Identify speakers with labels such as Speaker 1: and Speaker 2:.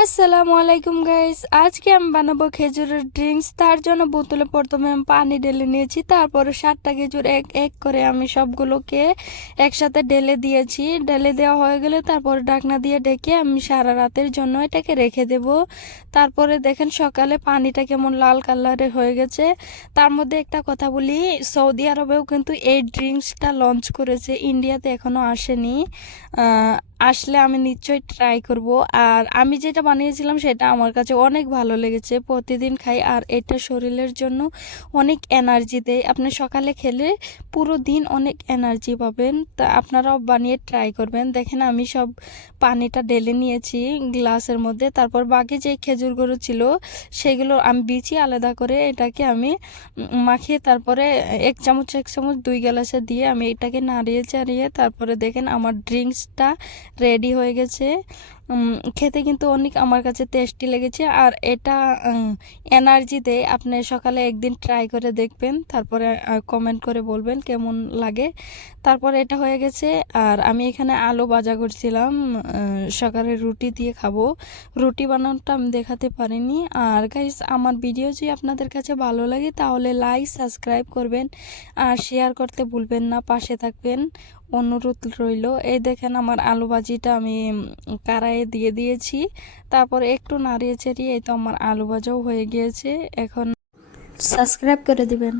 Speaker 1: আসসালামু আলাইকুম গাইস আজকে আমি বানাবো খেজুরের ড্রিঙ্কস তার জন্য বোতলে প্রথমে আমি পানি ঢেলে নিয়েছি। তারপরে সাতটা খেজুর এক এক করে আমি সবগুলোকে একসাথে ঢেলে দিয়েছি। ঢেলে দেওয়া হয়ে গেলে তারপরে ডাকনা দিয়ে ডেকে আমি সারা রাতের জন্য এটাকে রেখে দেব। তারপরে দেখেন সকালে পানিটা কেমন লাল কালারের হয়ে গেছে। তার মধ্যে একটা কথা বলি, সৌদি আরবেও কিন্তু এই ড্রিঙ্কসটা লঞ্চ করেছে। ইন্ডিয়াতে এখনও আসেনি। আসলে আমি নিশ্চয়ই ট্রাই করব। আর আমি যেটা বানিয়েছিলাম সেটা আমার কাছে অনেক ভালো লেগেছে। প্রতিদিন খাই আর এটা শরীরের জন্য অনেক এনার্জি দেয়। আপনি সকালে খেলে পুরো দিন অনেক এনার্জি পাবেন। তা আপনারাও বানিয়ে ট্রাই করবেন। দেখেন আমি সব পানিটা ঢেলে নিয়েছি গ্লাসের মধ্যে। তারপর বাকি যে খেজুরগুলো ছিল সেগুলো আমি বিছি আলাদা করে এটাকে আমি মাখিয়ে তারপরে এক চামচ এক চামচ দুই গ্লাসে দিয়ে আমি এটাকে নাড়িয়ে চাড়িয়ে তারপরে দেখেন আমার ড্রিঙ্কসটা রেডি হয়ে গেছে। খেতে কিন্তু অনেক আমার কাছে টেস্টি লেগেছে। আর এটা এনার্জি দেয় আপনি সকালে একদিন ট্রাই করে দেখবেন তারপরে কমেন্ট করে বলবেন কেমন লাগে। তারপরে এটা হয়ে গেছে আর আমি এখানে আলু ভাজা করছিলাম সকালে রুটি দিয়ে খাব। রুটি বানানোটা আমি দেখাতে পারিনি। আর গাইস আমার ভিডিও যদি আপনাদের কাছে ভালো লাগে তাহলে লাইক সাবস্ক্রাইব করবেন আর শেয়ার করতে ভুলবেন না পাশে থাকবেন। অনুরোধ রইল এই দেখেন আমার আলু ভাজিটা আমি উম, কড়াইয়ে দিয়ে দিয়েছি। তারপর একটু নাড়িয়ে চাড়িয়ে এই তো আমার আলু ভাজাও হয়ে গিয়েছে। এখন সাবস্ক্রাইব করে দিবেন।